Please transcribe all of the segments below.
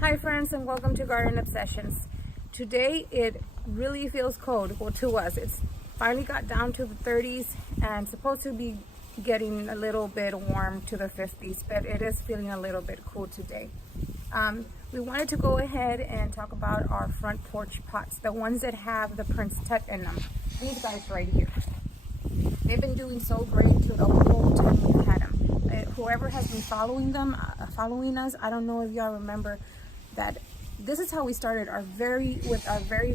Hi friends, and welcome to Garden Obsessions. Today it really feels cold. Well, to us it's finally got down to the 30s and supposed to be getting a little bit warm to the 50s, but it is feeling a little bit cool today. We wanted to go ahead and talk about our front porch pots, the ones that have the Prince Tut in them. These guys right here. They've been doing so great to the whole time we've had them. Whoever has been following us, I don't know if y'all remember that this is how we started our very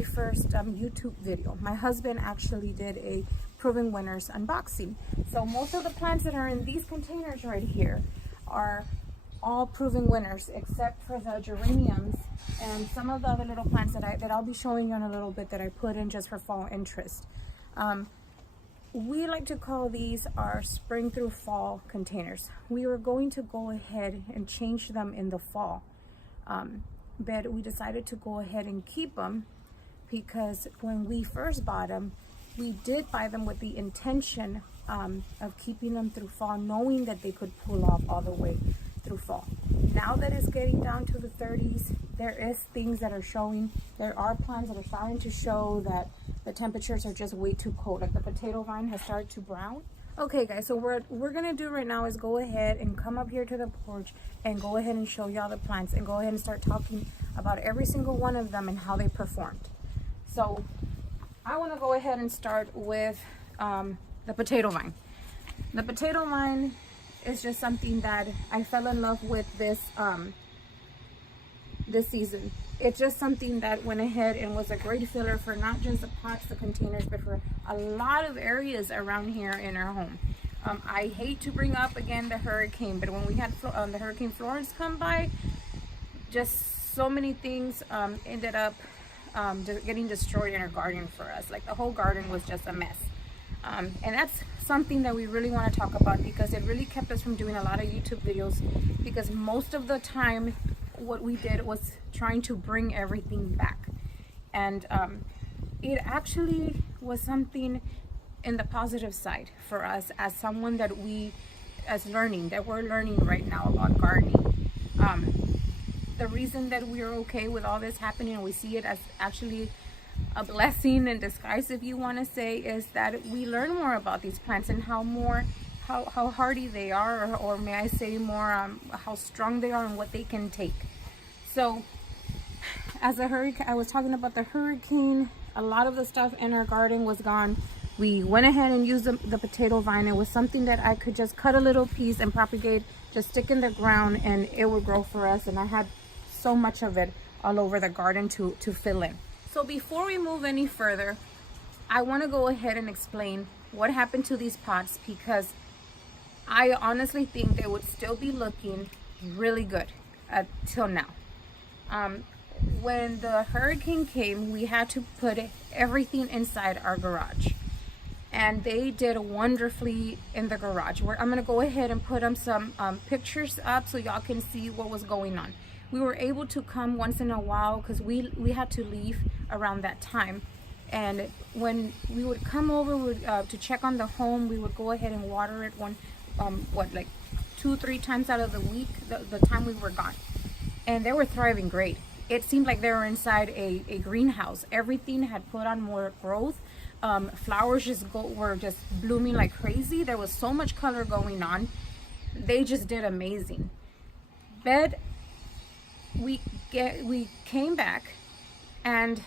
first YouTube video. My husband actually did a Proven Winners unboxing. So most of the plants that are in these containers right here are all Proven Winners, except for the geraniums and some of the other little plants that I'll be showing you in a little bit that I put in just for fall interest. We like to call these our spring through fall containers. We were going to go ahead and change them in the fall, but we decided to go ahead and keep them because when we first bought them, we did buy them with the intention of keeping them through fall, knowing that they could pull off all the way through fall. Now that it's getting down to the 30s, there is things that are showing. There are plants that are starting to show that the temperatures are just way too cold. Like the potato vine has started to brown. Okay guys, so what we're gonna do right now is go ahead and come up here to the porch and go ahead and show y'all the plants and go ahead and start talking about every single one of them and how they performed. So I want to go ahead and start with the potato vine. The potato vine is just something that I fell in love with this season. It's just something that went ahead and was a great filler for not just the pots, the containers, but for a lot of areas around here in our home. I hate to bring up again the hurricane, but when we had the Hurricane Florence come by, just so many things ended up getting destroyed in our garden for us. Like the whole garden was just a mess. And that's something that we really want to talk about because it really kept us from doing a lot of YouTube videos, because most of the time what we did was trying to bring everything back, and it actually was something in the positive side for us as someone that we're learning right now about gardening. The reason that we're okay with all this happening and we see it as actually a blessing in disguise, if you want to say, is that we learn more about these plants and how hardy they are, or may I say more how strong they are and what they can take. So as I was talking about the hurricane, a lot of the stuff in our garden was gone. We went ahead and used the potato vine. It was something that I could just cut a little piece and propagate, just stick in the ground, and it would grow for us. And I had so much of it all over the garden to fill in. So before we move any further, I want to go ahead and explain what happened to these pots, because I honestly think they would still be looking really good till now. When the hurricane came, we had to put everything inside our garage, and they did wonderfully in the garage. I'm going to go ahead and put some pictures up so y'all can see what was going on. We were able to come once in a while because we had to leave around that time, and when we would come over to check on the home, we would go ahead and water it like 2-3 times out of the week, the time we were gone, and they were thriving great. It seemed like they were inside a greenhouse. Everything had put on more growth. Flowers were just blooming like crazy. There was so much color going on. They just did amazing. But we came back, and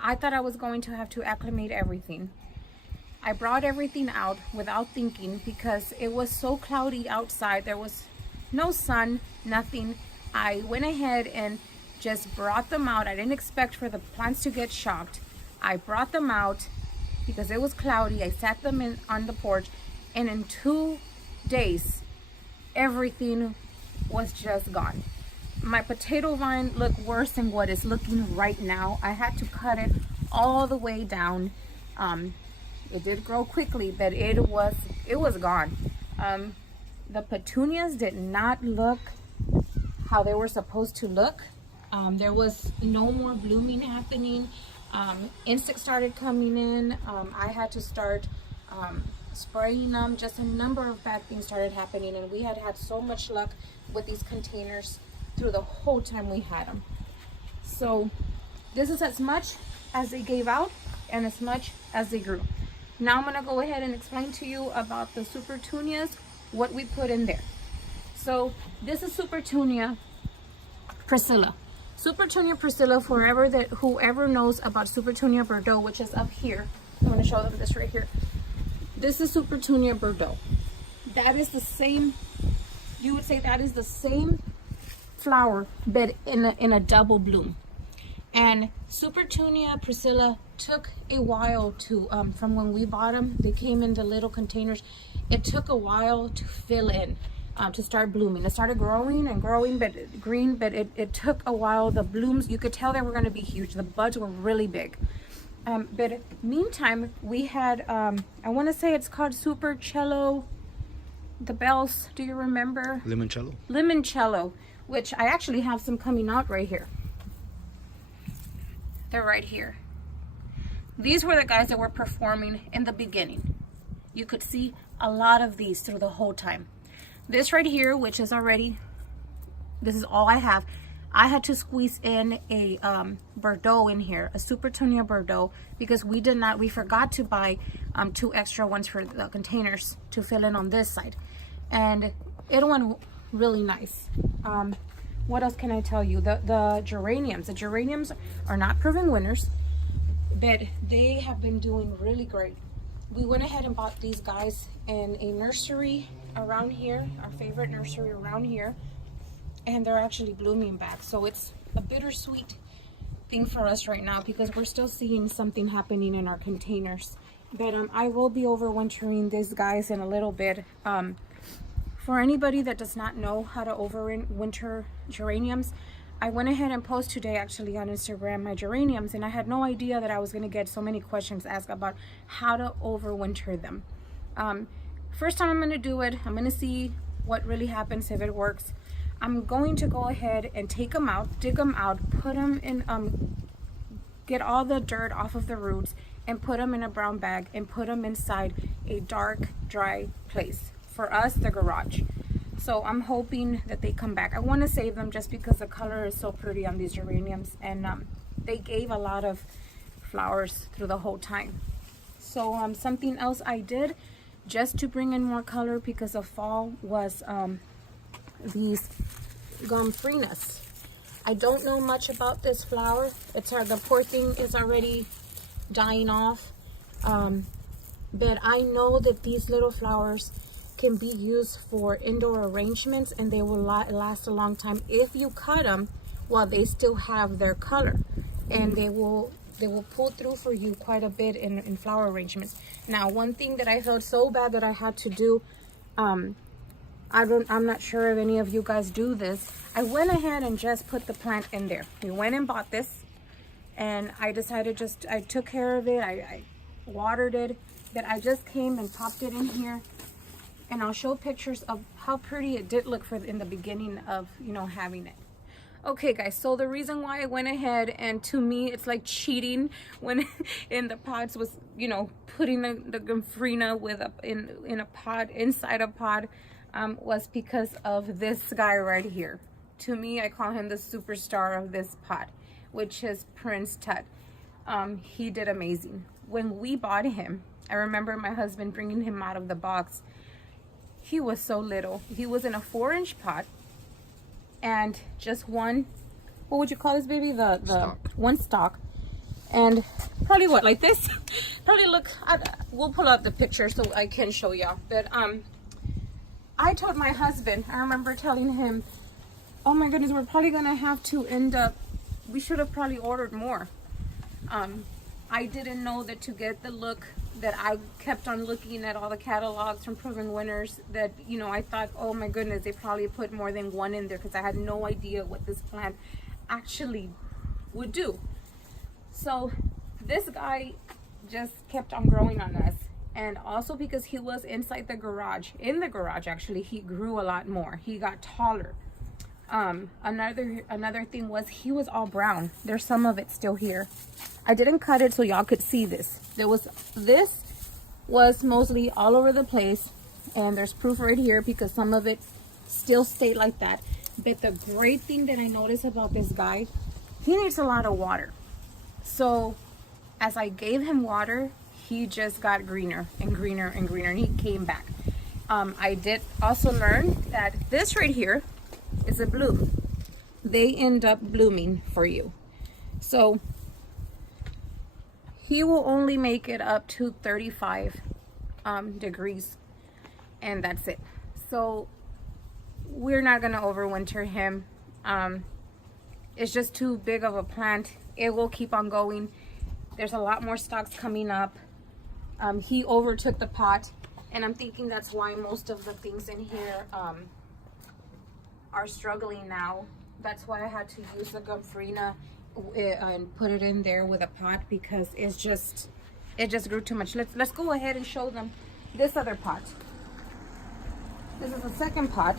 I thought I was going to have to acclimate everything. I brought everything out without thinking because it was so cloudy outside. There was no sun, nothing. I went ahead and just brought them out. I didn't expect for the plants to get shocked. I brought them out because it was cloudy. I sat them on the porch, and in 2 days, everything was just gone. My potato vine looked worse than what it's looking right now. I had to cut it all the way down. It did grow quickly, but it was gone. The petunias did not look how they were supposed to look. There was no more blooming happening. Insects started coming in. I had to start spraying them. Just a number of bad things started happening, and we had so much luck with these containers through the whole time we had them. So this is as much as they gave out and as much as they grew. Now I'm gonna go ahead and explain to you about the Supertunias, what we put in there. So this is Supertunia Priscilla. Supertunia Priscilla, for whoever knows about Supertunia Bordeaux, which is up here. I'm gonna show them this right here. This is Supertunia Bordeaux. That is the same, you would say that is the same flower, but in a double bloom. And Supertunia Priscilla took a while to, from when we bought them, they came in the little containers. It took a while to fill in, to start blooming. It started growing and growing, but green, but it took a while. The blooms, you could tell they were going to be huge. The buds were really big. But meantime, we had, I want to say it's called Supercello. The bells, do you remember? Limoncello. Limoncello, which I actually have some coming out right here. They're right here. These were the guys that were performing in the beginning. You could see a lot of these through the whole time. This right here, which is already, this is all I have. I had to squeeze in a Bordeaux in here, a Supertunia Bordeaux, because we forgot to buy 2 extra ones for the containers to fill in on this side. And it went really nice. What else can I tell you? The geraniums are not proven winners, but they have been doing really great. We went ahead and bought these guys in a nursery around here, our favorite nursery around here, and they're actually blooming back. So it's a bittersweet thing for us right now because we're still seeing something happening in our containers. But I will be overwintering these guys in a little bit. For anybody that does not know how to overwinter geraniums, I went ahead and posted today actually on Instagram my geraniums, and I had no idea that I was going to get so many questions asked about how to overwinter them. First time I'm going to do it, I'm going to see what really happens, if it works. I'm going to go ahead and take them out, dig them out, put them in, get all the dirt off of the roots and put them in a brown bag and put them inside a dark, dry place. For us, the garage. So I'm hoping that they come back. I want to save them just because the color is so pretty on these geraniums, and they gave a lot of flowers through the whole time. So something else I did just to bring in more color because of fall was these gomphrenias. I don't know much about this flower. The poor thing is already dying off, but I know that these little flowers can be used for indoor arrangements, and they will last a long time if you cut them while they still have their color, and they will pull through for you quite a bit in flower arrangements. Now, one thing that I felt so bad that I had to do, I'm not sure if any of you guys do this. I went ahead and just put the plant in there. We went and bought this, and I decided I took care of it. I watered it, but I just came and popped it in here. And I'll show pictures of how pretty it did look in the beginning of, having it. Okay, guys, so the reason why I went ahead, and to me, it's like cheating when in the pots was, putting the gomphrena in a pot, inside a pot, was because of this guy right here. To me, I call him the superstar of this pot, which is Prince Tut. He did amazing. When we bought him, I remember my husband bringing him out of the box. He was so little. He was in a 4-inch pot, and just one, what would you call this baby? The stalk. One stalk. And probably what, like this? Probably look, we'll pull out the picture so I can show y'all. But I told my husband, I remember telling him, oh my goodness, we're probably gonna have to we should have probably ordered more. I didn't know that to get the look that I kept on looking at all the catalogs from proven winners, that I thought, oh my goodness, they probably put more than one in there, because I had no idea what this plant actually would do. So this guy just kept on growing on us, and also because he was inside the garage, actually, he grew a lot more. He got taller. Another thing was he was all brown. There's some of it still here. I didn't cut it so y'all could see this. This was mostly all over the place, and there's proof right here because some of it still stayed like that. But the great thing that I noticed about this guy, he needs a lot of water. So as I gave him water, he just got greener and greener and greener, and he came back. I did also learn that this right here is a bloom. They end up blooming for you. So he will only make it up to 35 degrees, and that's it. So we're not gonna overwinter him. It's just too big of a plant. It will keep on going. There's a lot more stalks coming up. He overtook the pot, and I'm thinking that's why most of the things in here are struggling now. That's why I had to use the gomphrena and put it in there with a pot, because it just grew too much. Let's go ahead and show them this other pot. This is the second pot.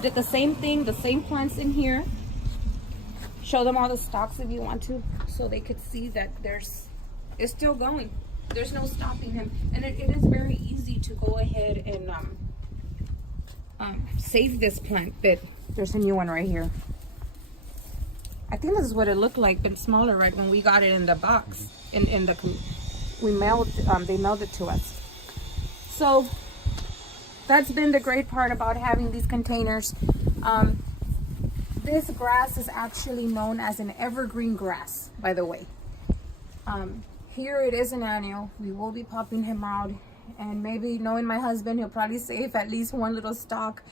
Did the same thing, the same plants in here. Show them all the stalks if you want to, so they could see that it's still going. There's no stopping him, and it is very easy to go ahead and save this plant. But there's a new one right here. I think this is what it looked like, but smaller, right, when we got it in the box. They mailed it to us. So that's been the great part about having these containers. This grass is actually known as an evergreen grass, by the way. Here it is an annual. We will be popping him out, and maybe, knowing my husband, he'll probably save at least one little stalk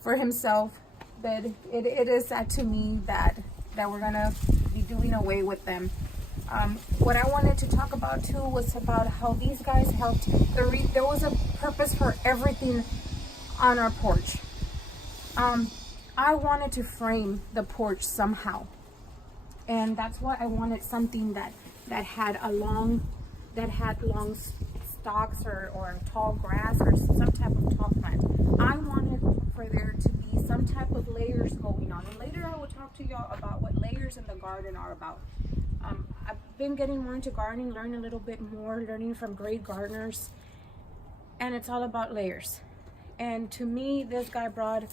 for himself. But it is sad to me that we're gonna be doing away with them. What I wanted to talk about too was about how these guys helped. There was a purpose for everything on our porch. I wanted to frame the porch somehow, and that's why I wanted something that had long stalks or tall grass or some type of tall plant. I wanted for there to be some type of layers going on, and later I will talk to y'all about what layers in the garden are about. I've been getting more into gardening, learning a little bit more, learning from great gardeners, and it's all about layers. And to me, this guy brought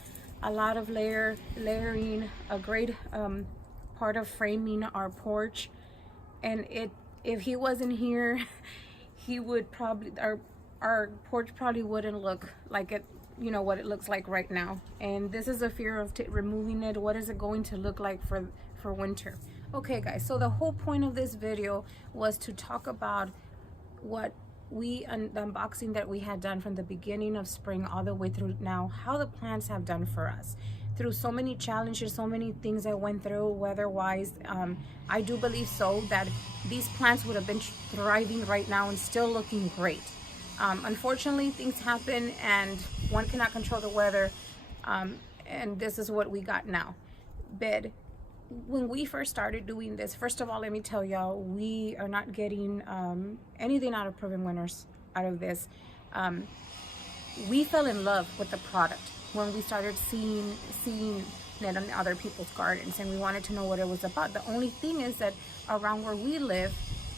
a lot of layering, a great part of framing our porch. And if he wasn't here, he would probably, our porch probably wouldn't look like it, you know, what it looks like right now. And this is a fear of removing it. What is it going to look like for winter? Okay guys, so the whole point of this video was to talk about what the unboxing that we had done from the beginning of spring all the way through now, how the plants have done for us through so many challenges, so many things I went through weather-wise. I do believe so that these plants would have been thriving right now and still looking great. Unfortunately, things happen and one cannot control the weather, and this is what we got now. But when we first started doing this, first of all, let me tell y'all, we are not getting anything out of Proven Winners out of this. We fell in love with the product when we started seeing it on other people's gardens, and we wanted to know what it was about. The only thing is that around where we live,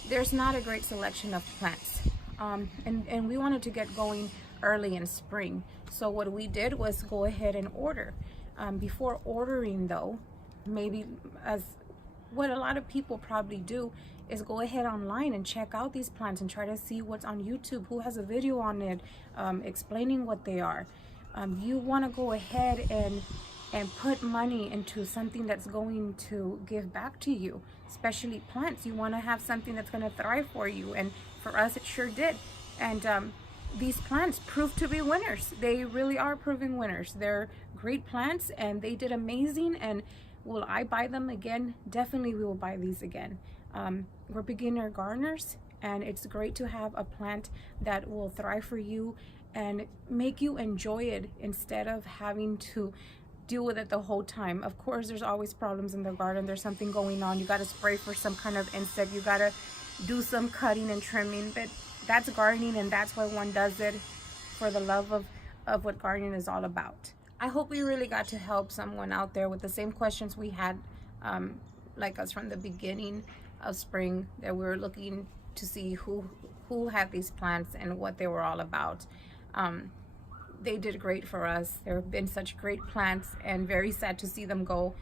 there's not a great selection of plants, and we wanted to get going early in spring. So what we did was go ahead and order. Before ordering though, maybe as what a lot of people probably do is go ahead online and check out these plants and try to see what's on YouTube, who has a video on it explaining what they are. You want to go ahead and put money into something that's going to give back to you, especially plants. You want to have something that's going to thrive for you, and for us it sure did. And these plants proved to be winners. They really are proven winners. They're great plants and they did amazing. And will I buy them again? Definitely we will buy these again. We're beginner gardeners, and it's great to have a plant that will thrive for you and make you enjoy it instead of having to deal with it the whole time. Of course, there's always problems in the garden. There's something going on. You got to spray for some kind of insect. You got to do some cutting and trimming, but that's gardening, and that's why one does it, for the love of what gardening is all about. I hope we really got to help someone out there with the same questions we had, like us from the beginning of spring, that we were looking to see who had these plants and what they were all about. they did great for us. There have been such great plants, and very sad to see them go.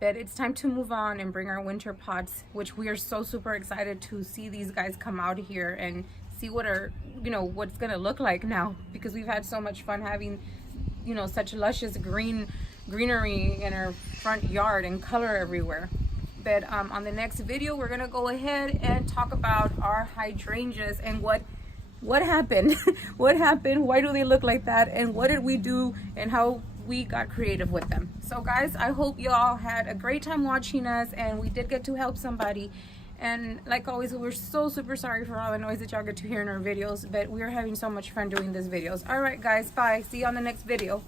But it's time to move on and bring our winter pots, which we are so super excited to see these guys come out here and see what are, you know, what's gonna look like now, because we've had so much fun having, you know, such luscious greenery in our front yard and color everywhere. But on the next video, we're gonna go ahead and talk about our hydrangeas and what happened. What happened, why do they look like that, and what did we do, and how we got creative with them. So guys, I hope y'all had a great time watching us, and we did get to help somebody. And like always, we're so super sorry for all the noise that y'all get to hear in our videos, but we're having so much fun doing these videos. All right guys, bye, see you on the next video.